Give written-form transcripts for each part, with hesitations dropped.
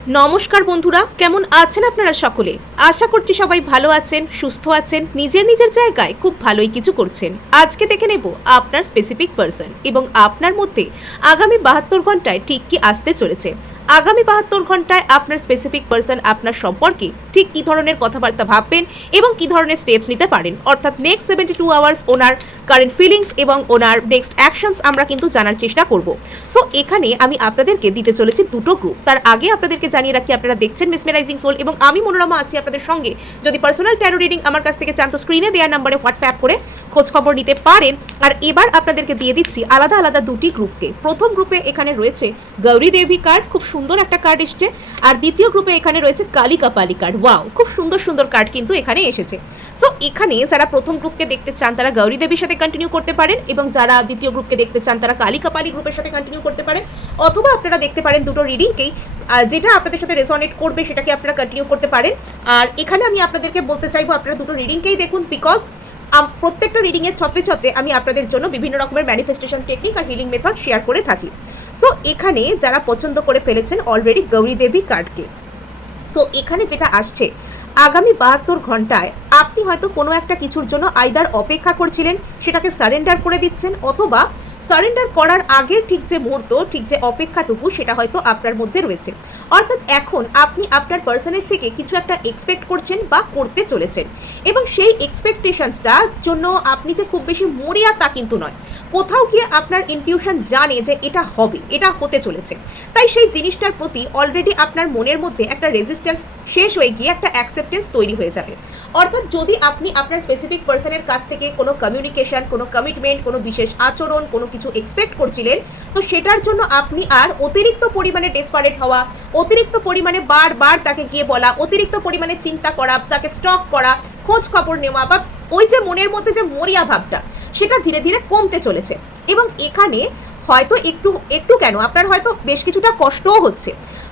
নমস্কার বন্ধুরা, কেমন আছেন আপনারা সকলে? আশা করছি সবাই ভালো আছেন, সুস্থ আছেন, নিজের নিজের জায়গায় খুব ভালোই কিছু করছেন। আজকে দেখে নেব আপনার স্পেসিফিক পার্সন এবং আপনার মধ্যে আগামী 72 ঘন্টায় ঠিক কি আসতে চলেছে। আগামী 72 ঘন্টায় আপনার স্পেসিফিক পার্সন আপনার সম্পর্কে ঠিক কী ধরনের কথাবার্তা ভাববেন এবং কী ধরনের স্টেপস নিতে পারেন, অর্থাৎ নেক্সট 72 আওয়ার্স ওনার কারেন্ট ফিলিংস এবং ওনার নেক্সট অ্যাকশনস আমরা কিন্তু জানার চেষ্টা করব। সো এখানে আমি আপনাদেরকে দিতে চলেছি দুটো গ্রুপ। তার আগে আপনাদেরকে জানিয়ে রাখি, আপনারা দেখছেন মেসমেরাইজিং সোল এবং আমি মনোরমা আছি আপনাদের সঙ্গে। যদি পার্সোনাল ট্যারো রিডিং আমার কাছ থেকে চান তো স্ক্রিনে দেওয়া নাম্বারে হোয়াটসঅ্যাপ করে খোঁজ খবর নিতে পারেন। আর এবার আপনাদেরকে দিয়ে দিচ্ছি আলাদা আলাদা দুটি গ্রুপকে। প্রথম গ্রুপে এখানে রয়েছে গৌরী দেবী কার্ড, খুব সুন্দর একটা কার্ড এসছে। আর দ্বিতীয় গ্রুপে এখানে রয়েছে কালী কাপালি কার্ড। ওয়াও, খুব সুন্দর সুন্দর কার্ড কিন্তু এখানে এসেছে। সো এখানে যারা প্রথম গ্রুপকে দেখতে চান তারা গৌরী দেবীর সাথে কন্টিনিউ করতে পারেন এবং যারা দ্বিতীয় গ্রুপকে দেখতে চান তারা কালী কাপালি গ্রুপের সাথে কন্টিনিউ করতে পারেন, অথবা আপনারা দেখতে পারেন দুটো রিডিংকেই, যেটা আপনাদের সাথে রেজোনেট করবে সেটাকে আপনারা কন্টিনিউ করতে পারেন। আর এখানে আমি আপনাদেরকে বলতে চাইবো আপনারা দুটো রিডিংকেই দেখুন, বিকজ প্রত্যেকটা রিডিংয়ের ছত্রে ছত্রে আমি আপনাদের জন্য বিভিন্ন রকমের ম্যানিফেস্টেশন টেকনিক আর হিলিং মেথড শেয়ার করে থাকি। সো এখানে যারা পছন্দ করে ফেলেছেন অলরেডি গৌরী দেবী কার্ডকে, সো এখানে যেটা আসছে আগামী 72 ঘন্টায় আপনি হয়তো কোনো একটা কিছুর জন্য আইদার অপেক্ষা করছিলেন, সেটাকে সারেন্ডার করে দিচ্ছেন, অথবা সারেন্ডার করার আগের ঠিক যে মুহূর্ত, ঠিক যে অপেক্ষাটুকু সেটা হয়তো আপনার মধ্যে রয়েছে। অর্থাৎ এখন আপনি আপনার পার্সনের থেকে কিছু একটা এক্সপেক্ট করছেন বা করতে চলেছেন, এবং সেই এক্সপেকটেশনসটার জন্য আপনি যে খুব বেশি মরিয়া তা কিন্তু নয়। কোথাও গিয়ে আপনার ইনটিউশন জানে যে এটা হবে, এটা হতে চলেছে, তাই সেই জিনিসটার প্রতি অলরেডি আপনার মনের মধ্যে একটা রেজিস্ট্যান্স শেষ হয়ে গিয়ে একটা অ্যাকসেপ্টেন্স তৈরি হয়ে যাবে। অর্থাৎ যদি আপনি আপনার স্পেসিফিক পার্সনের কাছ থেকে কোনো কমিউনিকেশন, কোনো কমিটমেন্ট, কোনো বিশেষ আচরণ, কোনো কিছু এক্সপেক্ট করছিলেন, তো সেটার জন্য আপনি আর অতিরিক্ত পরিমাণে ডেসপারেট হওয়া, অতিরিক্ত পরিমাণে বারবার তাকে গিয়ে বলা, অতিরিক্ত পরিমাণে চিন্তা করা, তাকে স্টক করা, খোঁজ খবর নেওয়া, বা ওই যে মনের মধ্যে যে মরিয়া ভাবটা সেটা ধীরে ধীরে কমতে চলেছে। এবং এখানে হয়তো একটু কেন আপনার হয়তো বেশ কিছুটা কষ্টও হচ্ছে,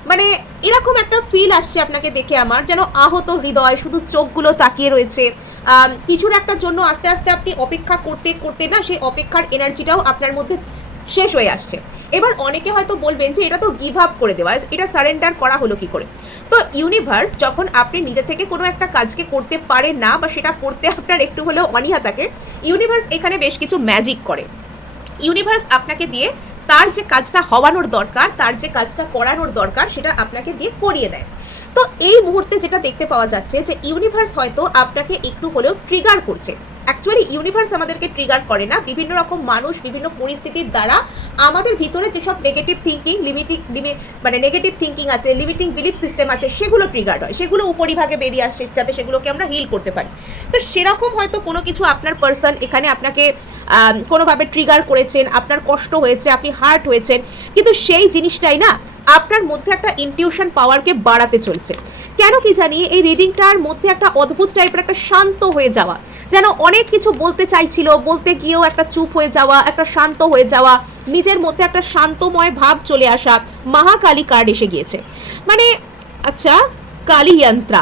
মানে এরকম একটা ফিল আসছে আপনাকে দেখে আমার, যেন আহত হৃদয়, শুধু চোখগুলো তাকিয়ে রয়েছে কিছুর একটার জন্য। আস্তে আস্তে আপনি অপেক্ষা করতে করতে না সেই অপেক্ষার এনার্জিটাও আপনার মধ্যে শেষ হয়ে আসছে। এবার অনেকে হয়তো বলবেন যে এটা তো গিভ আপ করে দেওয়া, এটা সারেন্ডার করা হলো কি করে? তো ইউনিভার্স, যখন আপনি নিজে থেকে কোনো একটা কাজকে করতে পারেন না বা সেটা করতে আপনার একটু হলেও অনীহা থাকে, ইউনিভার্স এখানে বেশ কিছু ম্যাজিক করে। ইউনিভার্স আপনাকে দিয়ে তার যে কাজটা হওয়ানোর দরকার, তার যে কাজটা করানোর দরকার, সেটা আপনাকে দিয়ে করিয়ে দেয়। তো এই মুহূর্তে যেটা দেখতে পাওয়া যাচ্ছে যে ইউনিভার্স হয়তো আপনাকে একটু হলেও ট্রিগার করছে। অ্যাকচুয়ালি ইউনিভার্স আমাদেরকে ট্রিগার করে না, বিভিন্ন রকম মানুষ, বিভিন্ন পরিস্থিতির দ্বারা আমাদের ভিতরে যেসব নেগেটিভ থিঙ্কিং, মানে নেগেটিভ থিঙ্কিং আছে, লিমিটিং বিলিফ সিস্টেম আছে, সেগুলো ট্রিগার্ড হয়, সেগুলো উপরিভাগে বেরিয়ে আসে যাতে সেগুলোকে আমরা হিল করতে পারি। তো সেরকম হয়তো কোনো কিছু আপনার পার্সন এখানে আপনাকে কোনোভাবে ট্রিগার করেছেন, আপনার কষ্ট হয়েছে, আপনি হার্ট হয়েছেন, কিন্তু সেই জিনিসটাই না আপনার মধ্যে একটা ইনটিউশন পাওয়ারকে বাড়াতে চলছে। কেন কি জানি এই রিডিংটার মধ্যে একটা অদ্ভুত টাইপের একটা শান্ত হয়ে যাওয়া, যেন অনেক কিছু বলতে চাইছিল, বলতে গিয়েও একটা চুপ হয়ে যাওয়া, একটা শান্ত হয়ে যাওয়া, নিজের মধ্যে একটা শান্তময় ভাব চলে আসা। মহাকালী কার্ড এসে গিয়েছে, মানে আচ্ছা কালী যন্ত্রা,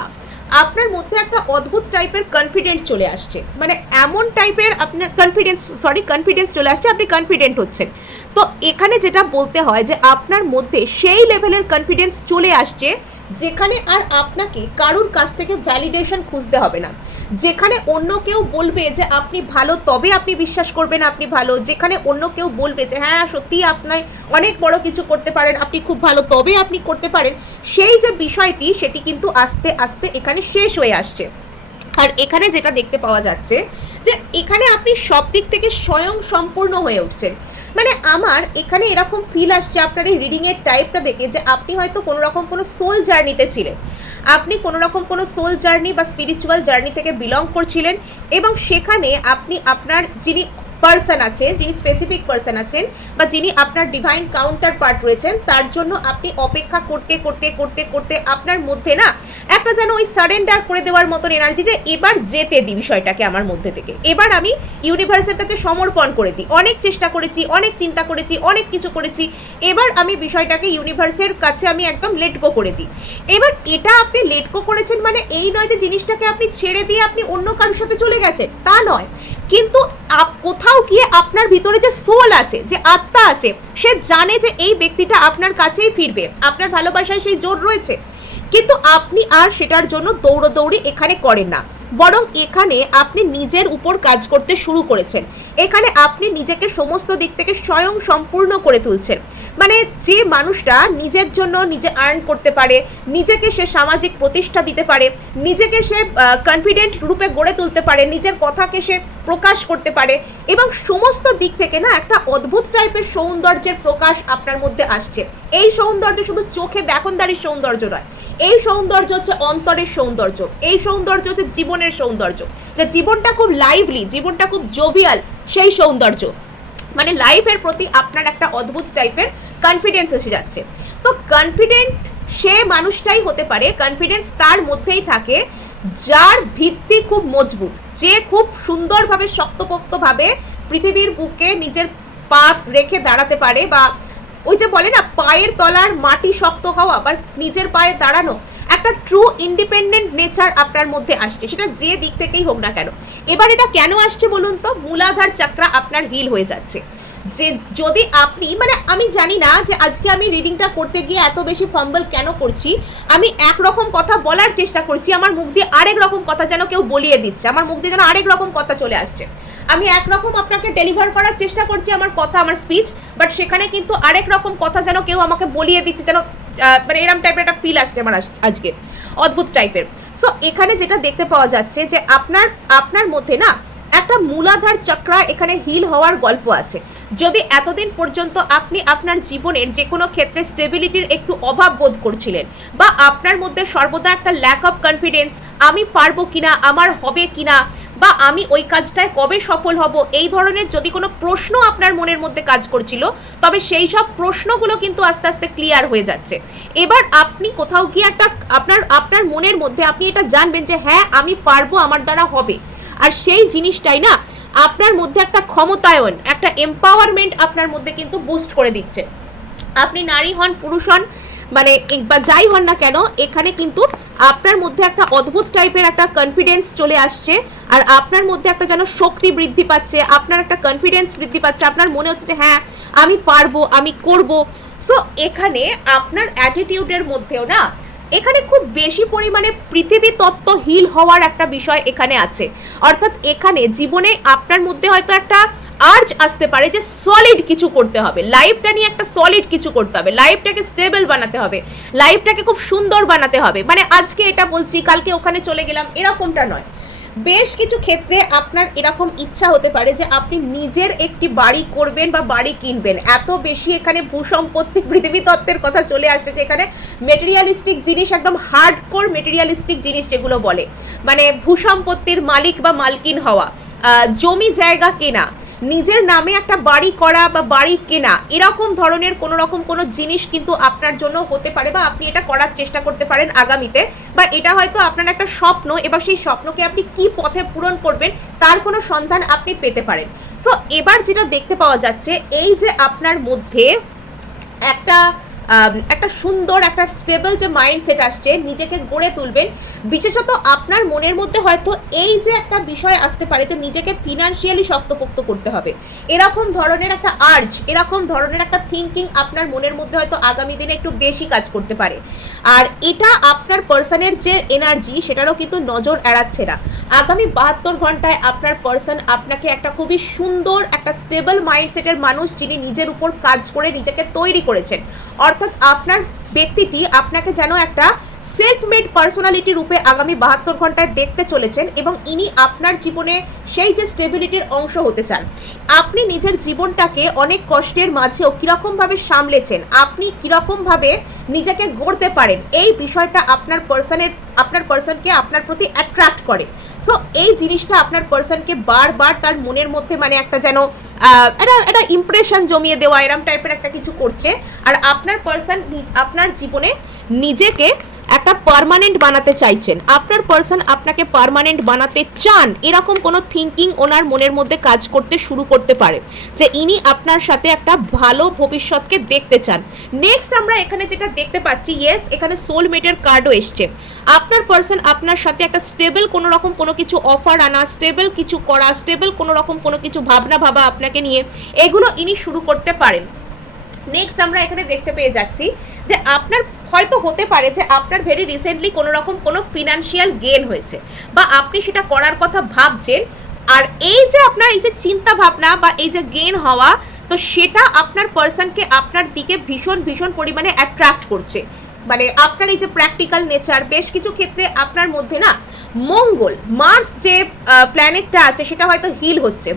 আপনার মধ্যে একটা অদ্ভুত টাইপের কনফিডেন্স চলে আসছে, মানে এমন টাইপের আপনার কনফিডেন্স চলে আসছে, আপনি কনফিডেন্ট হচ্ছেন। তো এখানে যেটা বলতে হয় যে আপনার মধ্যে সেই লেভেলের কনফিডেন্স চলে আসছে যেখানে আর আপনাকে কারোর কাছ থেকে ভ্যালিডেশন খুঁজতে হবে না, যেখানে অন্য কেউ বলবে যে আপনি ভালো তবে আপনি বিশ্বাস করবেন আপনি ভালো, যেখানে অন্য কেউ বলবে যে হ্যাঁ সত্যি আপনি অনেক বড় কিছু করতে পারেন, আপনি খুব ভালো তবে আপনি করতে পারেন, সেই যে বিষয়টি সেটি কিন্তু আস্তে আস্তে এখানে শেষ হয়ে আসছে। আর এখানে যেটা দেখতে পাওয়া যাচ্ছে যে এখানে আপনি সব দিক থেকে স্বয়ং সম্পূর্ণ হয়ে উঠছেন। মানে আমার এখানে এরকম ফিল আসছে আপনার এই রিডিংয়ের টাইপটা দেখে যে আপনি হয়তো কোনো রকম কোনো সোল জার্নিতে ছিলেন, আপনি কোনো রকম কোনো সোল জার্নি বা স্পিরিচুয়াল জার্নি থেকে বিলং করছিলেন, এবং সেখানে আপনি আপনার যিনি পার্সন আছেন, যিনি স্পেসিফিক পার্সন আছেন বা যিনি আপনার ডিভাইন কাউন্টার পার্ট রয়েছেন, তার জন্য আপনি অপেক্ষা করতে করতে করতে করতে আপনার মধ্যে না একটা যেন ওই সারেন্ডার করে দেওয়ার মতন এনার্জি, যে এবার যেতে দিই বিষয়টাকে আমার মধ্যে থেকে, এবার আমি ইউনিভার্সের কাছে সমর্পণ করে দিই, অনেক চেষ্টা করেছি, অনেক চিন্তা করেছি, অনেক কিছু করেছি, এবার আমি বিষয়টাকে ইউনিভার্সের কাছে আমি একদম লেট গো করে দিই। এবার এটা আপনি লেট গো করেছেন মানে এই নয় যে জিনিসটাকে আপনি ছেড়ে দিয়ে আপনি অন্য কারোর সাথে চলে গেছেন, তা নয়, কিন্তু কোথাও গিয়ে আপনার ভিতরে যে সোল আছে, যে আত্মা আছে, সে জানে যে এই ব্যক্তিটা আপনার কাছেই ফিরবে, আপনার ভালোবাসায় সেই জোর রয়েছে, কিন্তু আপনি আর সেটার জন্য দৌড়োদৌড়ি এখানে করেন না, বরং এখানে আপনি নিজের উপর কাজ করতে শুরু করেছেন। এখানে আপনি নিজেকে সমস্ত দিক থেকে স্বয়ং সম্পূর্ণ করে তুলছেন। মানে যে মানুষটা নিজের জন্য নিজে আর্ন করতে পারে, নিজেকে সে সামাজিক প্রতিষ্ঠা দিতে পারে, নিজেকে সে কনফিডেন্ট রূপে গড়ে তুলতে পারে, নিজের কথাকে সে প্রকাশ করতে পারে, এবং সমস্ত দিক থেকে না একটা অদ্ভুত টাইপের সৌন্দর্যের প্রকাশ আপনার মধ্যে আসছে। এই সৌন্দর্য শুধু চোখে দেখনদারির সৌন্দর্য নয়, এই সৌন্দর্য হচ্ছে অন্তরের সৌন্দর্য, এই সৌন্দর্য হচ্ছে জীবনের সৌন্দর্য, যে জীবনটা খুব লাইভলি, জীবনটা খুব জোভিয়াল, সেই সৌন্দর্য। মানে লাইফের প্রতি আপনার একটা অদ্ভুত টাইপের কনফিডেন্স এসে যাচ্ছে। তো কনফিডেন্ট সে মানুষটাই হতে পারে, কনফিডেন্স তার মধ্যেই থাকে যার ভিত্তি খুব মজবুত, যে খুব সুন্দরভাবে শক্তপোক্তভাবে পৃথিবীর বুকে নিজের পা রেখে দাঁড়াতে পারে, বা ওই যে বলে না পায়ের তলার মাটি শক্ত হওয়া বা নিজের পায়ে দাঁড়ানো, একটা ট্রু ইন্ডিপেন্ডেন্ট নেচার আপনার মধ্যে আসছে, সেটা যে দিক থেকেই হোক না কেন। এবার এটা কেন আসছে বলুন তো? মূলাধার চক্রা আপনার হিল হয়ে যাচ্ছে। যে যদি আপনি, মানে আমি জানি না যে আজকে আমি রিডিংটা করতে গিয়ে এত বেশি ফাম্বল কেন করছি। আমি একরকম কথা বলার চেষ্টা করছি, আমার মুখ দিয়ে আরেক রকম কথা যেন কেউ বলিয়ে দিচ্ছে, আমার মুখ দিয়ে যেন আরেক রকম কথা চলে আসছে। আমি একরকম আপনাকে ডেলিভার করার চেষ্টা করছি আমার কথা, আমার স্পিচ, বাট সেখানে কিন্তু আরেক রকম কথা যেন কেউ আমাকে বলিয়ে দিচ্ছে, যেন মানে এরকম টাইপের একটা ফিল আসছে আমার আজকে, অদ্ভুত টাইপের। সো এখানে যেটা দেখতে পাওয়া যাচ্ছে যে আপনার মধ্যে না একটা মূলাধার চক্রা এখানে হিল হওয়ার গল্প আছে। যদি এতদিন পর্যন্ত আপনি আপনার জীবনের যে কোনো ক্ষেত্রে স্টেবিলিটির একটু অভাব বোধ করছিলেন, বা আপনার মধ্যে সর্বদা একটা ল্যাক অফ কনফিডেন্স, আমি পারবো কিনা, আমার হবে কিনা, বা আমি ওই কাজটায় কবে সফল হব, এই ধরনের যদি কোনো প্রশ্ন আপনার মনের মধ্যে কাজ করছিল, তবে সেই সব প্রশ্নগুলো কিন্তু আস্তে আস্তে ক্লিয়ার হয়ে যাচ্ছে। এবার আপনি কোথাও গিয়ে একটা আপনার মনের মধ্যে আপনি এটা জানবেন যে হ্যাঁ আমি পারবো, আমার দ্বারা হবে। আর সেই জিনিসটাই না আপনার মধ্যে একটা ক্ষমতায়ন, একটা এম্পাওয়ারমেন্ট আপনার মধ্যে কিন্তু বুস্ট করে দিচ্ছে। আপনি নারী হন, পুরুষ হন, মানে বা যাই হন না কেন, এখানে কিন্তু আপনার মধ্যে একটা অদ্ভুত টাইপের একটা কনফিডেন্স চলে আসছে, আর আপনার মধ্যে একটা যেন শক্তি বৃদ্ধি পাচ্ছে, আপনার একটা কনফিডেন্স বৃদ্ধি পাচ্ছে, আপনার মনে হচ্ছে যে হ্যাঁ আমি পারবো, আমি করব। সো এখানে আপনার অ্যাটিটিউডের মধ্যেও না এখানে খুব বেশি পরিমাণে পৃথিবী তত্ত্ব হিল হওয়ার একটা বিষয় এখানে আছে। অর্থাৎ এখানে জীবনে আপনার মধ্যে হয়তো একটা আর্জ আসতে পারে যে সলিড কিছু করতে হবে, লাইফটা নিয়ে একটা সলিড কিছু করতে হবে, লাইফটাকে স্টেবল বানাতে হবে, লাইফটাকে খুব সুন্দর বানাতে হবে। মানে আজকে এটা বলছি কালকে ওখানে চলে গেলাম, এরকমটা নয়। বেশ কিছু ক্ষেত্রে আপনার এরকম ইচ্ছা হতে পারে যে আপনি নিজের একটি বাড়ি করবেন বা বাড়ি কিনবেন। এত বেশি এখানে ভূসম্পত্তি পৃথিবী তত্ত্বের কথা চলে আসছে যে এখানে মেটেরিয়ালিস্টিক জিনিস, একদম হার্ডকোর মেটেরিয়ালিস্টিক জিনিস যেগুলো বলে, মানে ভূসম্পত্তির মালিক বা মালকিন হওয়া, জমি জায়গা কেনা, নিজের নামে একটা বাড়ি করা বা বাড়ি কেনা, এরকম ধরনের কোনো জিনিস কিন্তু আপনার জন্য হতে পারে, বা আপনি এটা করার চেষ্টা করতে পারেন আগামীতে, বা এটা হয়তো আপনার একটা স্বপ্ন, এবার সেই স্বপ্নকে আপনি কি পথে পূরণ করবেন তার কোনো সন্ধান আপনি পেতে পারেন। সো এবার যেটা দেখতে পাওয়া যাচ্ছে, এই যে আপনার মধ্যে একটা সুন্দর একটা স্টেবল যে মাইন্ডসেট আসছে, নিজেকে গড়ে তুলবেন, বিশেষত আপনার মনের মধ্যে হয়তো এই যে একটা বিষয় আসতে পারে যে নিজেকে ফিনান্সিয়ালি শক্তপোক্ত করতে হবে, এরকম ধরনের একটা আর্জ, এরকম ধরনের একটা থিঙ্কিং আপনার মনের মধ্যে হয়তো আগামী দিনে একটু বেশি কাজ করতে পারে। আর এটা আপনার পার্সনের যে এনার্জি সেটারও কিন্তু নজর এড়াচ্ছে না। আগামী 72 ঘন্টায় আপনার পার্সন আপনাকে একটা খুবই সুন্দর একটা স্টেবল মাইন্ডসেটের মানুষ, যিনি নিজের উপর কাজ করে নিজেকে তৈরি করেছেন, অর্থাৎ আপনার ব্যক্তিটি আপনাকে যেন একটা সেলফ মেড পার্সোনালিটি রূপে আগামী 72 ঘন্টায় দেখতে চলেছেন, এবং ইনি আপনার জীবনে সেই যে স্টেবিলিটির অংশ হতে চান। আপনি নিজের জীবনটাকে অনেক কষ্টের মাঝেও কীরকমভাবে সামলেছেন, আপনি কীরকমভাবে নিজেকে গড়তে পারেন, এই বিষয়টা আপনার পার্সনকে আপনার প্রতি অ্যাট্রাক্ট করে। সো এই জিনিসটা আপনার পার্সনকে বারবার তার মনের মধ্যে মানে একটা যেন একটা ইমপ্রেশন জমিয়ে দেওয়া, এরম টাইপের একটা কিছু করছে। আর আপনার পার্সন আপনার জীবনে নিজেকে একটা পার্মানেন্ট বানাতে চাইছেন, আপনার পার্সন আপনাকে পার্মানেন্ট বানাতে চান, এরকম কোনো থিঙ্কিং ওনার মনের মধ্যে কাজ করতে শুরু করতে পারে যে ইনি আপনার সাথে একটা ভালো ভবিষ্যৎকে দেখতে চান। নেক্সট আমরা এখানে যেটা দেখতে পাচ্ছি, ইয়েস এখানে সোলমেটের কার্ডও এসছে। আপনার পার্সন আপনার সাথে একটা স্টেবল কোনো রকম কোনো কিছু অফার আনা, স্টেবল কিছু করা, স্টেবল কোনো রকম কোনো কিছু ভাবনা ভাবা আপনাকে নিয়ে, এগুলো ইনি শুরু করতে পারেন। নেক্সট আমরা এখানে দেখতে পেয়ে যাচ্ছি যে আপনার হয়তো হতে পারে যে আপনার ভেরি রিসেন্টলি কোনো রকম কোনো ফিনান্সিয়াল গেন হয়েছে বা আপনি সেটা করার কথা ভাবছেন, আর এই যে আপনার এই যে চিন্তা ভাবনা বা এই যে গেন হওয়া, তো সেটা আপনার পার্সনকে আপনার দিকে ভীষণ ভীষণ পরিমাণে অ্যাট্রাক্ট করছে। মানে আপনার এই যে প্র্যাকটিক্যাল নেচার, বেশ কিছু ক্ষেত্রে আপনার মধ্যে না মঙ্গল, মার্স যে প্ল্যানেটটা আছে সেটা হয়তো হিল হচ্ছে,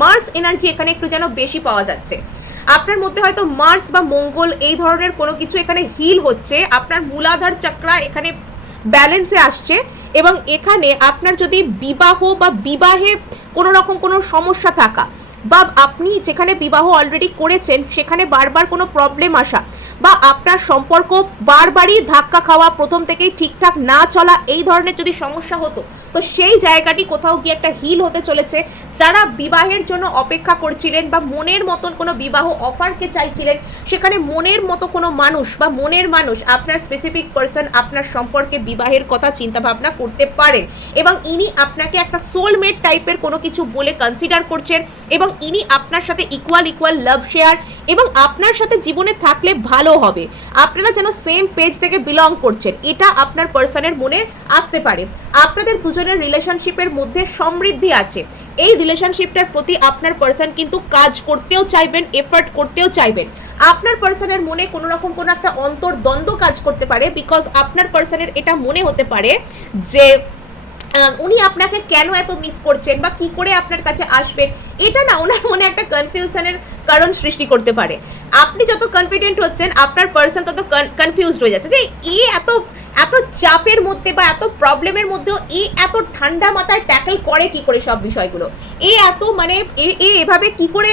মার্স এনার্জি এখানে একটু যেন বেশি পাওয়া যাচ্ছে। আপনার মধ্যে হয়তো মার্স বা মঙ্গল এই ধরনের কোনো কিছু এখানে হিল হচ্ছে, আপনার মূলাধার চক্রা এখানে ব্যালেন্সে আসছে, এবং এখানে আপনার যদি বিবাহ বা বিবাহে কোনো রকম কোনো সমস্যা থাকা, বা আপনি যেখানে বিবাহ অলরেডি করেছেন সেখানে বারবার কোনো প্রবলেম আসা, বা আপনার সম্পর্ক বারবারই ধাক্কা খাওয়া, প্রথম থেকেই ঠিকঠাক না চলা, এই ধরনের যদি সমস্যা হতো, তো সেই জায়গাটি কোথাও গিয়ে একটা হিল হতে চলেছে। যারা বিবাহের জন্য অপেক্ষা করছিলেন বা মনের মতন কোনো বিবাহ অফারকে চাইছিলেন, সেখানে মনের মতো কোনো মানুষ বা মনের মানুষ, আপনার স্পেসিফিক পার্সন আপনার সম্পর্কে বিবাহের কথা চিন্তা ভাবনা করতে পারেন, এবং ইনি আপনাকে একটা সোলমেট টাইপের কোনো কিছু বলে কনসিডার করছেন, এবং ইনি আপনার সাথে ইকুয়াল লাভ শেয়ার, এবং আপনার সাথে জীবনে থাকলে ভালো হবে, আপনারা যেন সেম পেজ থেকে বিলং করছেন, এটা আপনার পার্সনের মনে আসতে পারে। আপনাদের দুজনের রিলেশনশিপের মধ্যে সমৃদ্ধি আছে, এই রিলেশনশিপটার প্রতি আপনার পার্সন কিন্তু কাজ করতেও চাইবেন, এফর্ট করতেও চাইবেন। আপনার পার্সনের মনে কোনো রকম কোনো একটা অন্তর্দ্বন্দ্ব কাজ করতে পারে, বিকজ আপনার পার্সনের এটা মনে হতে পারে যে উনি আপনাকে কেন এত মিস করছেন বা কি করে আপনার কাছে আসবেন, এটা না ওনার মনে একটা কনফিউশনের কারণ সৃষ্টি করতে পারে। আপনি যত কনফিডেন্ট হচ্ছেন, আপনার পার্সন তত কনফিউজড হয়ে যাচ্ছে যে এত এত চাপের মধ্যে বা এত প্রবলেমের মধ্যেও এত ঠান্ডা মাথায় ট্যাকল করে কি করে সব বিষয়গুলো, এত মানে এভাবে কি করে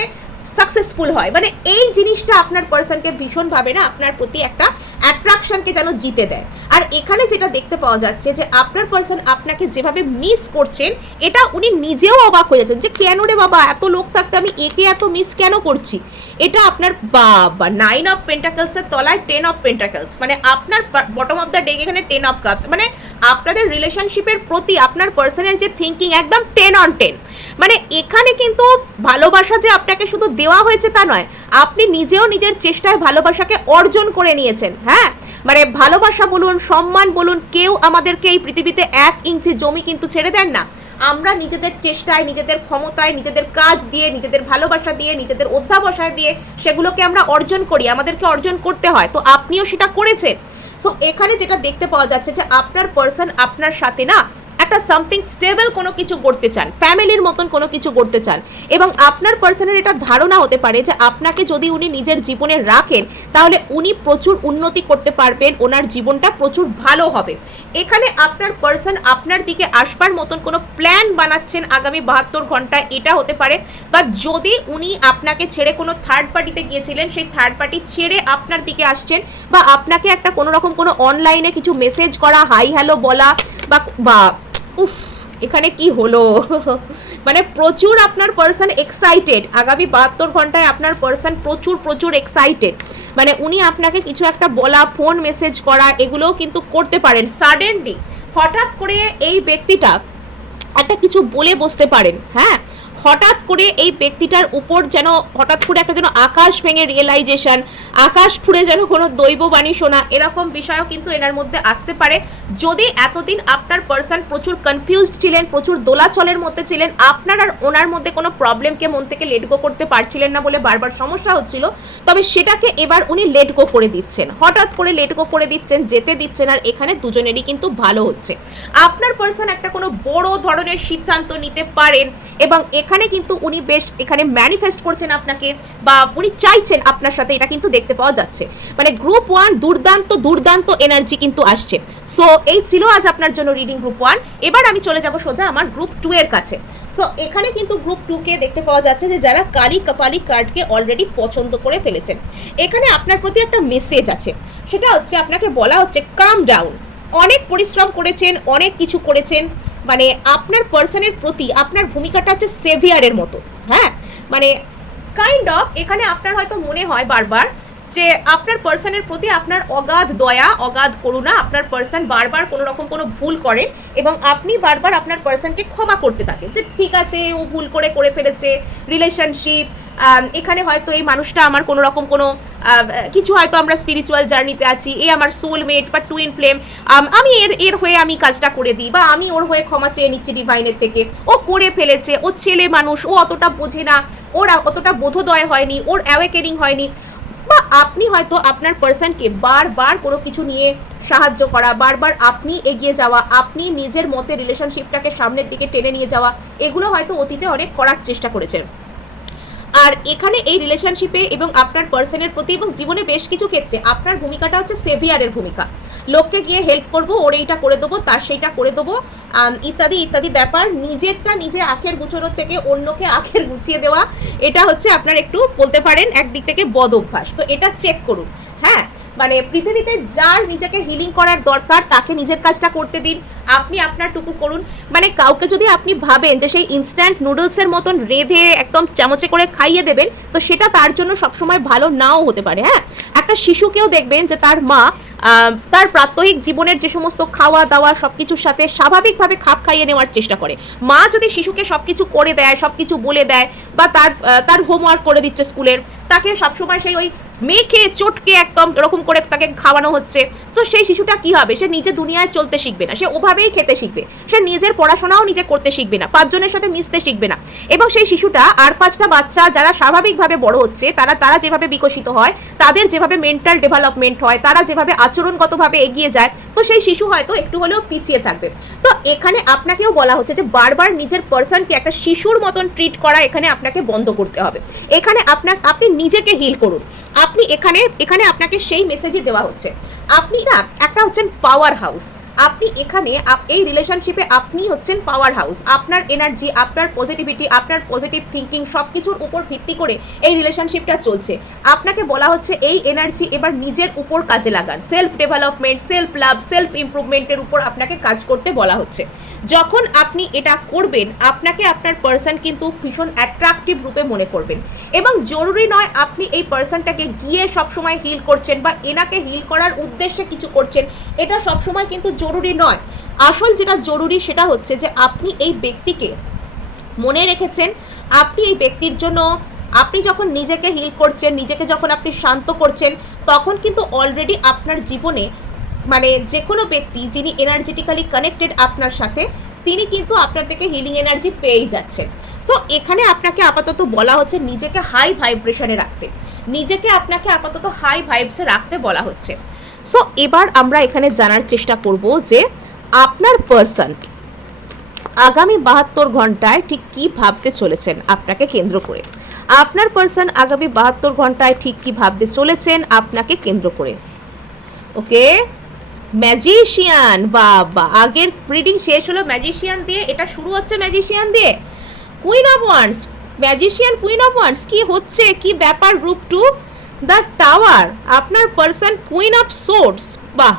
সাকসেসফুল হয়, মানে এই জিনিসটা আপনার পার্সনকে ভীষণভাবে না আপনার প্রতি একটা অ্যাট্রাকশনকে যেন জিতে দেয়। আর এখানে যেটা দেখতে পাওয়া যাচ্ছে যে আপনার পার্সন আপনাকে যেভাবে মিস করছেন, এটা উনি নিজেও অবাক হয়ে যাচ্ছেন যে কেন রে বাবা, এত লোক থাকতে আমি একে এত মিস কেন করছি। এটা আপনার বাবা 9 অফ পেন্টাকলসের তলায় 10 অফ পেন্টাকলস, মানে আপনার বটম অফ দ্য ডেক এখানে 10 অফ কাপস, মানে আপনাদের রিলেশনশিপের প্রতি আপনার পার্সনের যে থিঙ্কিং একদম 10 on 10। মানে এখানে কিন্তু ভালোবাসা যে আপনাকে শুধু দেওয়া হয়েছে তা নয়, আপনি নিজেও নিজের চেষ্টায় ভালোবাসাকে অর্জন করে নিয়েছেন। হ্যাঁ, মানে ভালোবাসা বলুন, সম্মান বলুন, কেউ আমাদেরকে এই পৃথিবীতে 1 ইঞ্চি জমি কিন্তু ছেড়ে দেন না। আমরা নিজেদের চেষ্টায়, নিজেদের ক্ষমতায়, নিজেদের কাজ দিয়ে, নিজেদের ভালোবাসা দিয়ে, নিজেদের অধ্যাবসায় দিয়ে সেগুলোকে আমরা অর্জন করি, আমাদেরকে অর্জন করতে হয়। তো আপনিও সেটা করেছেন। সো এখানে যেটা দেখতে পাওয়া যাচ্ছে যে আপনার পার্সন আপনার সাথে না একটা সামথিং স্টেবল কোনো কিছু করতে চান, ফ্যামিলির মতন কোনো কিছু করতে চান, এবং আপনার পার্সনের এটা ধারণা হতে পারে যে আপনাকে যদি উনি নিজের জীবনে রাখেন তাহলে উনি প্রচুর উন্নতি করতে পারবেন, ওনার জীবনটা প্রচুর ভালো হবে। এখানে আপনার পার্সন আপনার দিকে আসবার মতন কোনো প্ল্যান বানাচ্ছেন আগামী 72 ঘন্টায়, এটা হতে পারে। বা যদি উনি আপনাকে ছেড়ে কোনো থার্ড পার্টিতে গিয়েছিলেন, সেই থার্ড পার্টি ছেড়ে আপনার দিকে আসছেন, বা আপনাকে একটা কোনো রকম কোনো অনলাইনে কিছু মেসেজ করা, হাই হ্যালো বলা, বা উফ এখানে কি হলো মানে প্রচুর আপনার পার্সন এক্সাইটেড, আগামী 72 ঘন্টায় আপনার পার্সন প্রচুর এক্সাইটেড, মানে উনি আপনাকে কিছু একটা বলা, ফোন মেসেজ করা, এগুলোও কিন্তু করতে পারেন। সাডেনলি হঠাৎ করে এই ব্যক্তিটা একটা কিছু বলে বসতে পারেন। হ্যাঁ, হঠাৎ করে এই ব্যক্তিটার উপর যেন হঠাৎ করে একটা যেন আকাশ ভেঙে রিয়েলাইজেশন, আকাশ ফুঁড়ে যেন কোনো দৈববাণী শোনা, এরকম বিষয়ও কিন্তু এনার মধ্যে আসতে পারে। যদি এতদিন আপনার পার্সন প্রচুর কনফিউজড ছিলেন, প্রচুর দোলাচলের মধ্যে ছিলেন, আপনার আর ওনার মধ্যে কোনো প্রবলেমকে মন থেকে লেট গো করতে পারছিলেন না বলে বারবার সমস্যা হচ্ছিল, তবে সেটাকে এবার উনি লেট গো করে দিচ্ছেন, হঠাৎ করে লেট গো করে দিচ্ছেন, যেতে দিচ্ছেন, আর এখানে দুজনেরই কিন্তু ভালো হচ্ছে। আপনার পার্সন একটা কোনো বড় ধরনের সিদ্ধান্ত নিতে পারেন, এবং এখানে কিন্তু উনি বেশ এখানে ম্যানিফেস্ট করছেন আপনাকে, বা উনি চাইছেন আপনার সাথে, এটা কিন্তু দেখতে পাওয়া যাচ্ছে। মানে গ্রুপ 1 দুর্দান্ত এনার্জি কিন্তু আসছে। সো এই ছিল আজ আপনার জন্য রিডিং গ্রুপ 1। এবার আমি চলে যাব সোজা আমার গ্রুপ 2 এর কাছে। সো এখানে কিন্তু গ্রুপ 2 কে দেখতে পাওয়া যাচ্ছে যে যারা কালী কপালি কার্ডকে অলরেডি পছন্দ করে ফেলেছেন, এখানে আপনার প্রতি একটা মেসেজ আছে। সেটা হচ্ছে আপনাকে বলা হচ্ছে কাম ডাউন। অনেক পরিশ্রম করেছেন, অনেক কিছু করেছেন, মানে আপনার পার্সনের প্রতি আপনার ভূমিকাটা হচ্ছে সেভিয়ারের মতো। হ্যাঁ, মানে কাইন্ড অফ এখানে আপনার হয়তো মনে হয় বারবার যে আপনার পার্সনের প্রতি আপনার অগাধ দয়া, অগাধ করুণা, আপনার পার্সন বারবার কোনো রকম কোনো ভুল করেন এবং আপনি বারবার আপনার পার্সনকে ক্ষমা করতে থাকেন যে ঠিক আছে ও ভুল করে ফেলেছে, রিলেশনশিপ এখানে হয়তো এই মানুষটা আমার কোনো রকম কোনো কিছু হয়তো আমরা স্পিরিচুয়াল জার্নিতে আছি, এ আমার সোলমেট বা টুইন ফ্লেম, আমি এর হয়ে আমি কাজটা করে দিই বা আমি ওর হয়ে ক্ষমা চেয়ে নিচ্ছি ডিভাইনের থেকে, ও করে ফেলেছে, ও ছেলে মানুষ, ও অতটা বোঝে না, ওর অতটা বোধোদয় হয়নি, ওর অ্যাওয়েকেনিং হয়নি। বা আপনি হয়তো আপনার পার্সনকে বারবার কোনো কিছু নিয়ে সাহায্য করা, বারবার আপনি এগিয়ে যাওয়া, আপনি নিজের মতে রিলেশনশিপটাকে সামনের দিকে টেনে নিয়ে যাওয়া, এগুলো হয়তো অতীতে অনেক করার চেষ্টা করেছেন। আর এখানে এই রিলেশনশিপে এবং আপনার পার্সনের প্রতি এবং জীবনে বেশ কিছু ক্ষেত্রে আপনার ভূমিকাটা হচ্ছে সেভিয়ারের ভূমিকা। লোককে গিয়ে হেল্প করবো, ওর এইটা করে দেবো, তার সেইটা করে দেবো, ইত্যাদি ইত্যাদি ব্যাপার। নিজেরটা নিজে আখের গুছোনোর থেকে অন্যকে আখের গুছিয়ে দেওয়া, এটা হচ্ছে আপনার একটু বলতে পারেন একদিক থেকে বদ অভ্যাস। তো এটা চেক করুন। হ্যাঁ, মানে পৃথিবীতে যার নিজেকে হিলিং করার দরকার তাকে নিজের কাজটা করতে দিন, আপনি আপনার টুকু করুন। মানে কাউকে যদি আপনি ভাবেন যে সেই ইনস্ট্যান্ট নুডলসের মতন রেঁধে একদম চামচে করে খাইয়ে দেবেন, তো সেটা তার জন্য সবসময় ভালো নাও হতে পারে। হ্যাঁ, একটা শিশুকেও দেখবেন যে তার মা তার প্রাত্যহিক জীবনের যে সমস্ত খাওয়া দাওয়া সব কিছুর সাথে স্বাভাবিকভাবে খাপ খাইয়ে নেওয়ার চেষ্টা করে। মা যদি শিশুকে সব কিছু করে দেয়, সব কিছু বলে দেয়, বা তার হোমওয়ার্ক করে দিচ্ছে স্কুলের, তাকে সবসময় সেই ওই মেখে চটকে একদম এরকম করে তাকে খাওয়ানো হচ্ছে, তো সেই শিশুটা কি হবে? সে নিজে দুনিয়ায় চলতে শিখবে না, সে ওভাবেই খেতে শিখবে, সে নিজের পড়াশোনাও নিজে করতে শিখবে না, পাঁচজনের সাথে মিশতে শিখবে না। এবং সেই শিশুটা আর পাঁচটা বাচ্চা যারা স্বাভাবিকভাবে বড় হচ্ছে, তারা যেভাবে বিকশিত হয়, তাদের যেভাবে মেন্টাল ডেভেলপমেন্ট হয়, তারা যেভাবে আচরণগতভাবে এগিয়ে যায়, তো সেই শিশু হয়তো একটু হলেও পিছিয়ে থাকবে। তো এখানে আপনাকেও বলা হচ্ছে যে বারবার নিজের পার্সনকে একটা শিশুর মতন ট্রিট করা এখানে আপনাকে বন্ধ করতে হবে। এখানে আপনি নিজেকে হিল করুন। আপনি এখানে আপনাকে সেই মেসেজই দেওয়া হচ্ছে। আপনি না একটা হচ্ছেন পাওয়ার হাউস। আপনি এখানে এই রিলেশনশিপে আপনি হচ্ছেন পাওয়ার হাউস। আপনার এনার্জি, আপনার পজিটিভিটি, আপনার পজিটিভ থিঙ্কিং সব কিছুর উপর ভিত্তি করে এই রিলেশনশিপটা চলছে। আপনাকে বলা হচ্ছে এই এনার্জি এবার নিজের উপর কাজে লাগান। Self development, self love, self ইমপ্রুভমেন্টের উপর আপনাকে কাজ করতে বলা হচ্ছে। যখন আপনি এটা করবেন, আপনাকে আপনার পার্সন কিন্তু ভীষণ অ্যাট্রাকটিভ রূপে মনে করবেন। এবং জরুরি নয় আপনি এই পার্সনটাকে গিয়ে সবসময় হিল করছেন বা এনাকে হিল করার উদ্দেশ্যে কিছু করছেন, এটা সবসময় কিন্তু জরুরি নয়। আসল যেটা জরুরি সেটা হচ্ছে যে আপনি এই ব্যক্তিকে মনে রেখেছেন। আপনি এই ব্যক্তির জন্য আপনি যখন নিজেকে হিল করছেন, নিজেকে যখন আপনি শান্ত করছেন, তখন কিন্তু অলরেডি আপনার জীবনে মানে যে কোনো ব্যক্তি যিনি এনার্জেটিক্যালি কানেক্টেড আপনার সাথে, তিনি কিন্তু আপনার থেকে হিলিং এনার্জি পেয়েই যাচ্ছেন। সো এখানে আপনাকে আপাতত বলা হচ্ছে নিজেকে হাই ভাইব্রেশনে রাখতে, আপনাকে আপাতত হাই ভাইবসে রাখতে বলা হচ্ছে। সো এবার আমরা এখানে জানার চেষ্টা করব যে আপনার পার্সন আগামী 72 ঘন্টায় ঠিক কী ভাবতে চলেছেন আপনাকে কেন্দ্র করে। আপনার পার্সন আগামী 72 ঘন্টায় ঠিক কী ভাবতে চলেছেন আপনাকে কেন্দ্র করে। ওকে, ম্যাজিশিয়ান, বাবা আগের রিডিং শেষ হলো ম্যাজিশিয়ান দিয়ে, এটা শুরু হচ্ছে ম্যাজিশিয়ান দিয়ে। Queen of wands, magician, queen of wands, কি হচ্ছে, কি ব্যাপার? গ্রুপ 2 দ্য টাওয়ার, আপনার পার্সন কুইন অফ সোর্ডস, বাহ।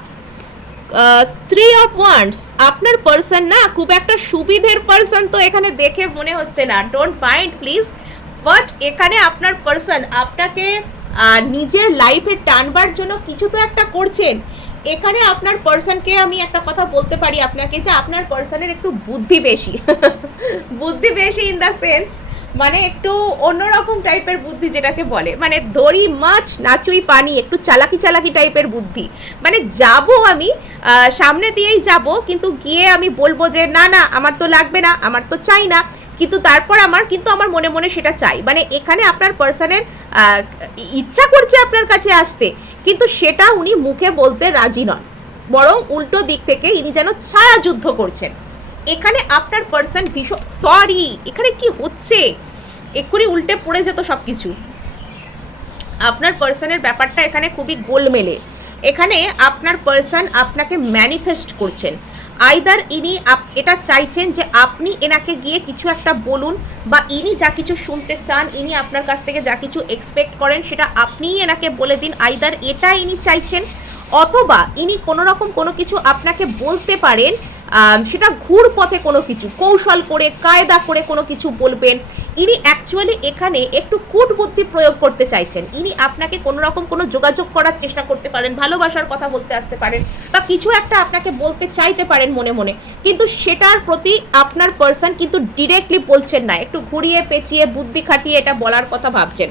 3 অফ ওয়ান্ডস, আপনার পার্সন না খুব একটা সুবিধের পার্সন তো এখানে দেখে মনে হচ্ছে না, ডোন্ট মাইন্ড প্লিজ। বাট এখানে আপনার পার্সন আপনাকে নিজের লাইফে টানবার জন্য কিছু তো একটা করছেন। এখানে আপনার পার্সনকে আমি একটা কথা বলতে পারি আপনাকে যে আপনার পার্সনের একটু বুদ্ধি বেশি বুদ্ধি বেশি ইন দ্য সেন্স মানে একটু অন্যরকম টাইপের বুদ্ধি, যেটাকে বলে মানে দড়ি মাছ নাচুই পানি, একটু চালাকি টাইপের বুদ্ধি। মানে যাব আমি সামনে দিয়েই যাব, কিন্তু গিয়ে আমি বলবো যে না না আমার তো লাগবে না, আমার তো চাই না, কিন্তু তারপর আমার মনে মনে সেটা চাই। মানে এখানে আপনার পার্সনের ইচ্ছা করছে আপনার কাছে আসতে, কিন্তু সেটা উনি মুখে বলতে রাজি নন, বরং উল্টো দিক থেকে ইনি যেন ছায়া যুদ্ধ করছেন। এখানে আপনার পার্সন ভীষণ সরি, এখানে কি হচ্ছে, এক্ষুনি উল্টে পড়ে যেত সব কিছু। আপনার পার্সনের ব্যাপারটা এখানে খুবই গোলমেলে। এখানে আপনার পার্সন আপনাকে ম্যানিফেস্ট করছেন। আইদার ইনি এটা চাইছেন যে আপনি এনাকে গিয়ে কিছু একটা বলুন, বা ইনি যা কিছু শুনতে চান, ইনি আপনার কাছ থেকে যা কিছু এক্সপেক্ট করেন সেটা আপনিই এনাকে বলে দিন। আইদার এটা ইনি চাইছেন, অথবা ইনি কোনো রকম কোনো কিছু আপনাকে বলতে পারেন, সেটা ঘুর পথে কোনো কিছু কৌশল করে কায়দা করে কোনো কিছু বলবেন। ইনি অ্যাকচুয়ালি এখানে একটু কূটবুদ্ধি প্রয়োগ করতে চাইছেন। ইনি আপনাকে কোনো রকম কোনো যোগাযোগ করার চেষ্টা করতে পারেন, ভালোবাসার কথা বলতে আসতে পারেন, বা কিছু একটা আপনাকে বলতে চাইতে পারেন মনে মনে, কিন্তু সেটার প্রতি আপনার পার্সন কিন্তু ডিরেক্টলি বলছেন না, একটু ঘুরিয়ে পেঁচিয়ে বুদ্ধি খাটিয়ে এটা বলার কথা ভাবছেন।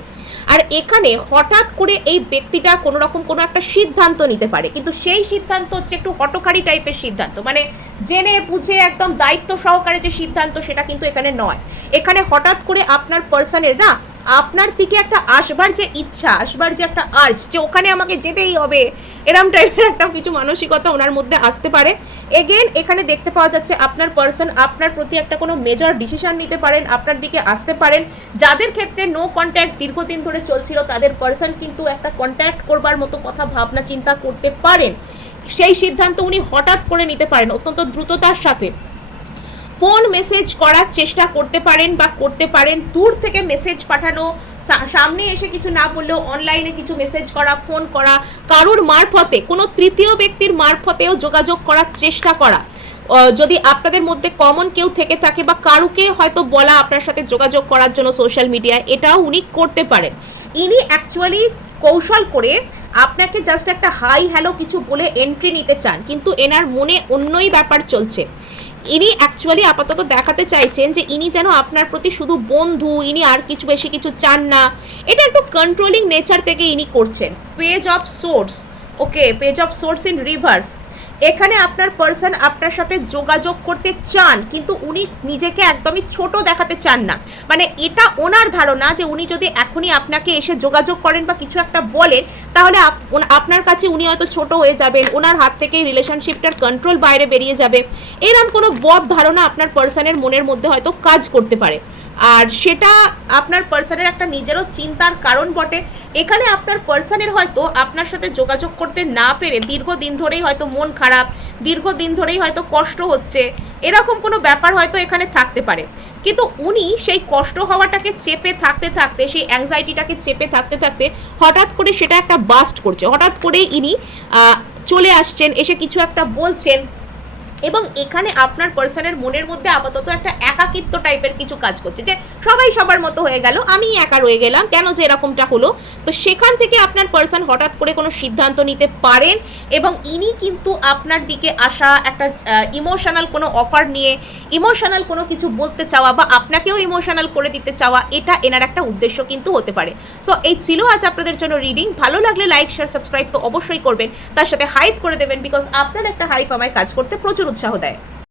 আর এখানে হঠাৎ করে এই ব্যক্তিটা কোনো রকম কোনো একটা সিদ্ধান্ত নিতে পারে, কিন্তু সেই সিদ্ধান্ত হচ্ছে একটু হটকারী টাইপের সিদ্ধান্ত, মানে জেনে বুঝে একদম দায়িত্ব সহকারে যে সিদ্ধান্ত সেটা কিন্তু এখানে নয়। এখানে হঠাৎ করে আপনার পার্সনের না আপনার দিকে একটা আসবার যে ইচ্ছা, আসবার যে একটা আর্জ, যে ওখানে আমাকে যেতেই হবে, এরম টাইপের একটা কিছু মানসিকতা ওনার মধ্যে আসতে পারে। এগেন এখানে দেখতে পাওয়া যাচ্ছে আপনার পার্সন আপনার প্রতি একটা কোনো মেজর ডিসিশন নিতে পারেন, আপনার দিকে আসতে পারেন। যাদের ক্ষেত্রে নো কন্ট্যাক্ট দীর্ঘদিন ধরে চলছিল তাদের পার্সন কিন্তু একটা কন্ট্যাক্ট করবার মতো কথা ভাবনা চিন্তা করতে পারেন। সেই সিদ্ধান্ত উনি হঠাৎ করে নিতে পারেন অত্যন্ত দ্রুততার সাথে। ফোন মেসেজ করার চেষ্টা করতে পারেন বা করতে পারেন, দূর থেকে মেসেজ পাঠানো, সামনে এসে কিছু না বললেও অনলাইনে কিছু মেসেজ করা, ফোন করা, কারুর মারফতে কোনো তৃতীয় ব্যক্তির মারফতেও যোগাযোগ করার চেষ্টা করা। যদি আপনাদের মধ্যে কমন কেউ থেকে থাকে বা কারুকে হয়তো বলা আপনার সাথে যোগাযোগ করার জন্য সোশ্যাল মিডিয়ায়, এটাও উনি করতে পারেন। ইনি অ্যাকচুয়ালি কৌশল করে আপনাকে জাস্ট একটা হাই হ্যালো কিছু বলে এন্ট্রি নিতে চান, কিন্তু এনার মনে অন্যই ব্যাপার চলছে। ইনি অ্যাকচুয়ালি আপাতত দেখাতে চাইছেন যে ইনি যেন আপনার প্রতি শুধু বন্ধু, ইনি আর কিছু বেশি কিছু চান না। এটা একটু কন্ট্রোলিং নেচার থেকে ইনি করছেন। Page of source, okay, page of source in reverse. এখানে আপনার পার্সন আপনার সাথে যোগাযোগ করতে চান, কিন্তু উনি নিজেকে একদমই ছোট দেখাতে চান না। মানে এটা ওনার ধারণা যে উনি যদি এখনই আপনাকে এসে যোগাযোগ করেন বা কিছু একটা বলেন, তাহলে আপনার কাছে উনি হয়তো ছোট হয়ে যাবেন, ওনার হাত থেকে রিলেশনশিপটার কন্ট্রোল বাইরে বেরিয়ে যাবে, এরকম কোনো বদ ধারণা আপনার পার্সনের মনের মধ্যে হয়তো কাজ করতে পারে। আর সেটা আপনার পার্সনের একটা নিজেরও চিন্তার কারণ বটে। এখানে আপনার পার্সনের হয়তো আপনার সাথে যোগাযোগ করতে না পেরে দীর্ঘদিন ধরেই হয়তো মন খারাপ, দীর্ঘদিন ধরেই হয়তো কষ্ট হচ্ছে, এরকম কোনো ব্যাপার হয়তো এখানে থাকতে পারে। কিন্তু উনি সেই কষ্ট হওয়াটাকে চেপে থাকতে থাকতে, সেই অ্যাংজাইটিটাকে চেপে থাকতে থাকতে হঠাৎ করে সেটা একটা বাস্ট করছে, হঠাৎ করেই ইনি চলে আসছেন, এসে কিছু একটা বলছেন। এবং এখানে আপনার পার্সনের মনের মধ্যে আপাতত একটা একাকিত্ব টাইপের কিছু কাজ করছে, যে সবাই সবার মতো হয়ে গেল, আমি একা রয়ে গেলাম, কেন যে এরকমটা হলো। তো সেখান থেকে আপনার পার্সন হঠাৎ করে কোনো সিদ্ধান্ত নিতে পারেন, এবং ইনি কিন্তু আপনার দিকে আসা একটা ইমোশনাল কোনো অফার নিয়ে, ইমোশনাল কোনো কিছু বলতে চাওয়া বা আপনাকেও ইমোশনাল করে দিতে চাওয়া, এটা এনার একটা উদ্দেশ্য কিন্তু হতে পারে। সো এই ছিল আজ আপনাদের জন্য রিডিং। ভালো লাগলে লাইক, শেয়ার, সাবস্ক্রাইব তো অবশ্যই করবেন, তার সাথে হাইপ করে দেবেন, বিকজ আপনার একটা হাইপ আমায় কাজ করতে প্রচুর উৎসাহ দেয়।